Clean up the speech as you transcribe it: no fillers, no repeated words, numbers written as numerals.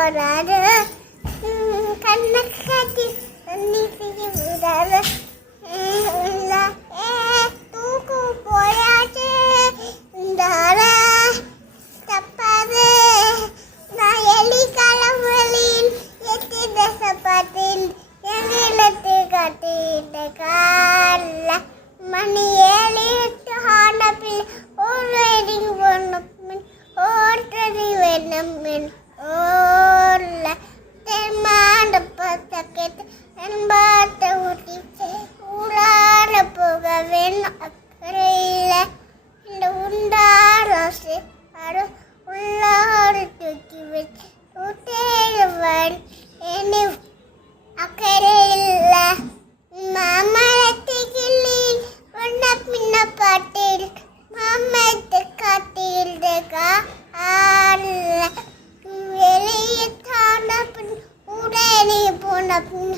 போறாரு கண்ணை காட்டி தண்ணி செய்ய விடாது தூக்கு போயாச்சு இந்த தப்பாது நான் எலி களவெளியில் எத்தி தசை பார்த்தேன் எங்களுக்கு காட்டிட்ட கால மணி 7 ஆன பிள்ளை ஒரு வெடிங் பொண்ணு ஓட்டடி வேணும் ஓர்ல தென்மாண்ட பத்தக்கத்து என்பாத்த ஊட்டி ஊடான போக வேணும் அக்கறையில் இந்த உண்டாரோசு அடு உள்ளாடு தூக்கி வச்சு ஊட்டேழுவன் என்னை அக்கறையில் மாமரத்திகிளில் ஒன்ன பின்ன பாட்டில் மாமத்து காட்டில் வெளியே தாண்ட பின் உடனே போன பின்